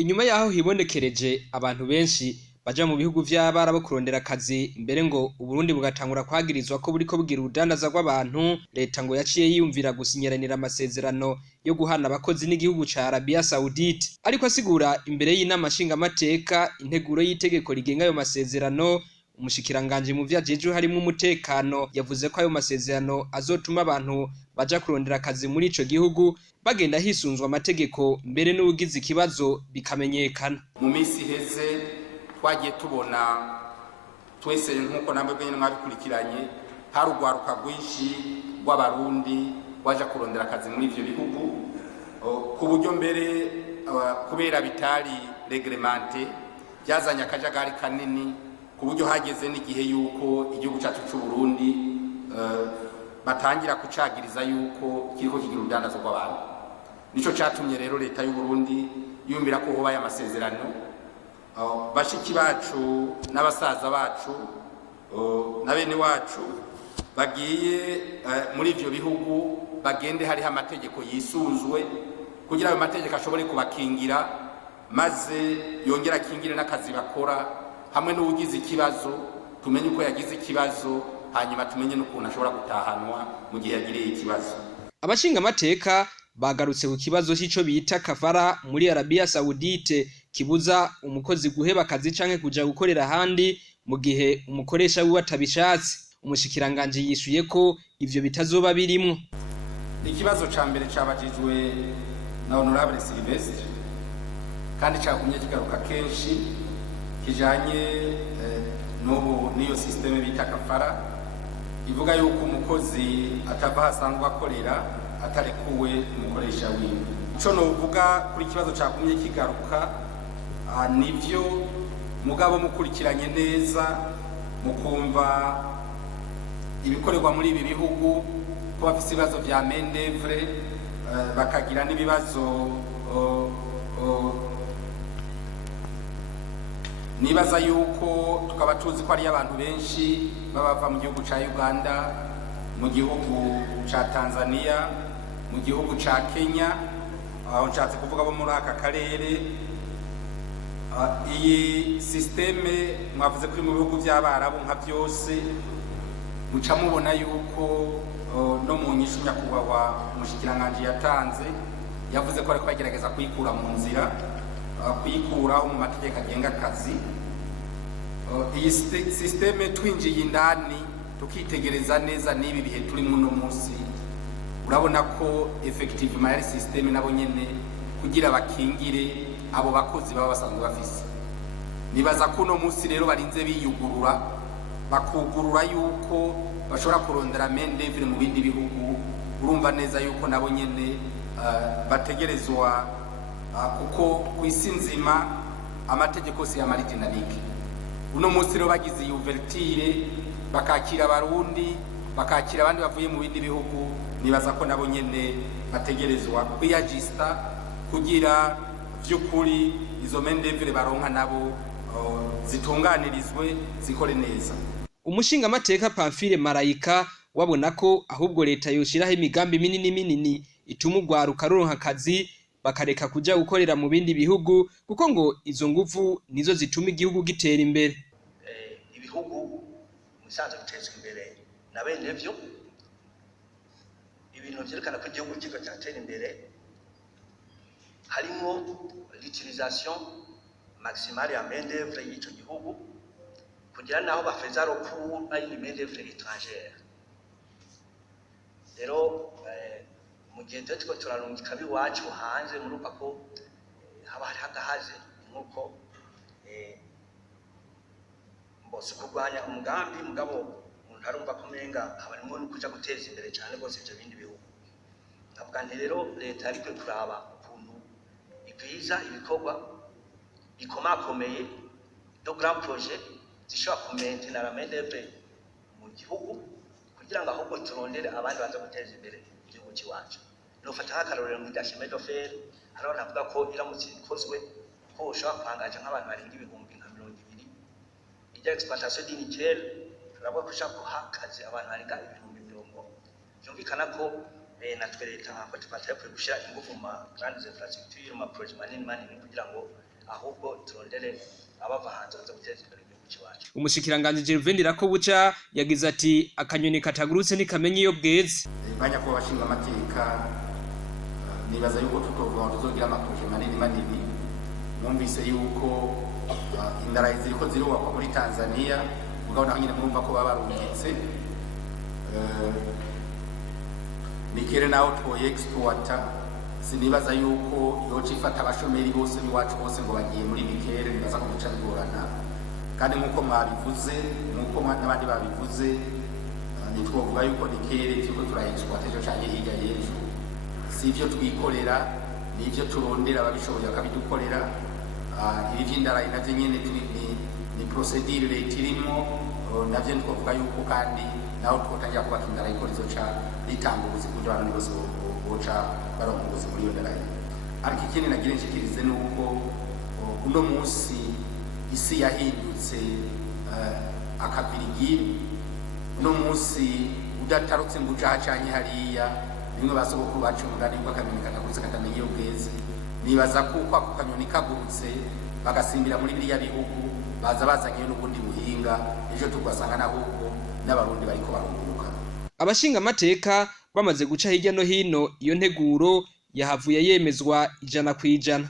Inyuma yaho hibonekereje abantu benshi baja mu bihugu vy'abara bo kurondera akazi, mbere ngo Uburundi bugatangura kwagirizwa ko buriko bugira urudandaza rw'abantu, leta ngo yaciye yiyumvira gusinyiranira amasezerano yo guhana abakozi n'igihugu ca Arabia Saudite. Ariko asigura imbere y'inama nshingamateka integuro y'itegeko rigenga ayo masezerano, umushikiranganji mu vyajejwe harimwo umutekano yavuze ko ayo masezerano azotuma abantu baja kurondera akazi muri ico gihugu bagenda hisunzwe amategeko, mbere n'ugize ikibazo bikamenyekana. Mu misi heze twagiye tubona twese nkuko namwe bwenye mwabikurikiranye hari urwaruka rwinshi rw'abarundi waja kurondera akazi muri ivyo bihugu, ku buryo mbere kubera bitari reglementé byazanye akajagari kanini, ku buryo hageze n'igihe yuko igihugu cyacu cy'u Burundi batangira kucagiriza yuko kiriko kigira urudandazo rw'abantu. Nico catumye rero leta y'u Burundi yumvira ko hobaye amasezerano, bashiki bacu n'abasaza bacu na bene wacu bagiye muri ivyo bihugu bagende hariho amategeko yisunzwe kugira ayo mategeko ashobore kubakingira, maze yongera akingire n'akazi bakora, hamwe n'ugize ikibazo tumenye uko yagize ikibazo, hanyuma tumenye n'ukuntu ashobora gutahanwa mu gihe yagiriye ikibazo. Abashinga amateka bagarutse ku kibazo c'ico bita kafara muri Arabia Saudite kibuza umukozi guheba akazi canke kuja gukorera ahandi mu gihe umukoresha wiwe atabishatse. Umushikiranganji yishuye ko ivyo bitazoba birimwo. Ikibazo ca mbere cabajijwe na Honorable Sylvestre kandi cagumye kigaruka kenshi kijanye n'iyo systeme bita kafara ivuga yuko umukozi atava hasanzwe akorera atarekuwe umukoresha wiwe. Ico novuga kuri ikibazo cagumye kigaruka nivyo mugabo mukurikiranye neza mukumva ibikorerwa muri ibi bihugu ko bafise ibibazo vya main d'œuvre bakagira n'ibibazo nibaza yuko tukaba tuzi ko ari abantu benshi baba mu gihugu ca Uganda, mu gihugu ca Tanzania, mu gihugu ca Kenya, aho nshatse kuvuga bo muri aka karere. Iyi systeme mwavuze ko mu bihugu by'abarabu nka byose muca mubona yuko no mu nyishu nyakubahwa umushikiranganji yatanze yavuze ko ariko bagerageza kuyikura mu nzira, kuyikuraho mu mategeko agenga akazi. Iyi systeme twinjiye indani tukitegereza neza n'ibi bihe turi muno munsi, urabona ko effectivement yari systeme nabo nyene kugira bakingire abo bakozi baba basanzwe bafise. Nibaza ko no munsi rero barinze biyugurura bakugurura yuko bashobora kurondera main d'œuvre mu bindi bihugu, urumva neza yuko nabo nyene bategerezwa kuko kwisi nzima amategeko si amari dynamique. Uno munsi rero bagize ouverture bakakira abarundi bakakira abandi bavuye mu bindi bihugu, nibaza ko nabo nyene bategerezwa kuyajista kugira vy'ukuri izo main d'œuvre baronka nabo zitunganirizwe zikore neza. Umushinga amateka Pamphile Marayika wabona ko ahubwo leta yoshiraho imigambi minini ituma urwaruka ruronka akazi bakareka kuja gukorera mu bindi bihugu, kuko ngo izo nguvu nizo zituma igihugu gitera imbere. Ibihugu musanze guteza imbere na bene vyo ibintu vyerekana ko igihugu kigo cyatera imbere harimo l'utilisation maximale ya main d'œuvre y'ico gihugu kugira naho bafeza recours à une main d'œuvre étrangère. Rero mu gihe tuko turarungika biwacu hanze muruka ko haba hari hagahaze nkuko mbose kurwanya umugambi mugabo umuntu arumva ko menga habarimo no kuja guteza imbere cyane bose ivyo bindi bihugu. Ndavuga nti rero leta ariko kuraba ukuntu igwiza ibikorwa bikomakomeye do grand projet zishobora kumaintenir la main d'œuvre mu gihugu kugira ngo ahubwo turondere abandi baza guteza imbere igihugu cyacu. Nofata nk'akarorero mu chemin de fer, hariho navuga ko iramutse ikozwe ko ushobora kwangaje nk'abantu barenga ibihumbi nka 200. Ijya exploitation du nickel turabona ko ushaka kuhakaze abantu barenga ibihumbi 100. Byumvikana ko natwe leta nko tupataye gushira ingufu mu grandes infrastructures mu project manini kugira ngo ahubwo turondere abava hanze baza guteza imbere igihugu cyacu. Umushikiranganji Gervais Ndirakobuca yagize ati akanyoni katagurutse ntikamenya iyo bweze. Banya ko bashinga amateka nibaza yuko tutovuga tuzogira amaproje manini mwumvise yuko indara ziriko zirubakwa muri Tanzania mugabo naho nyine mwumva ko baba barungitse Mikere naho twoye exploiter sinibaza yuko yoca ifata abashomeri bose biwacu bose ngo bagiye muri Mikere nibaza ko muca bigorana kandi nkuko mwabivuze nkuko n'abandi babivuze nitwovuga yuko Mikere turiko turayexploiter ejo canke hirya y'ejo sivyo twikorera nivyo turondera ababishoboye bakabidukorera ibi vy'indara navyo nyene ni procedure leta irimo navyo twovuga yuko kandi naho twotangira kubaka indara yuko rizoca ritanga ubuzima kugira abantu bose boca baronka ubuzima muri iyo ndara. Ariko ikindi nagira nshikirize ni uko uno munsi isi yahindutse akabirigi. Uno munsi udatarutse ngo ujaha canke hariya bimwe basogokuru bacu mugani ngo akanyoni katagurutse katamenya iyo bweze. Nibaza ko ako kanyoni kagurutse bagasimbira muri biriya bihugu baza bazanye n'ubundi buhinga ejo tugasanga nahubwo n'abarundi bariko barunguruka. Abashinga amateka bamaze guca hirya no hino iyo nteguro yahavuye yemezwa 100%.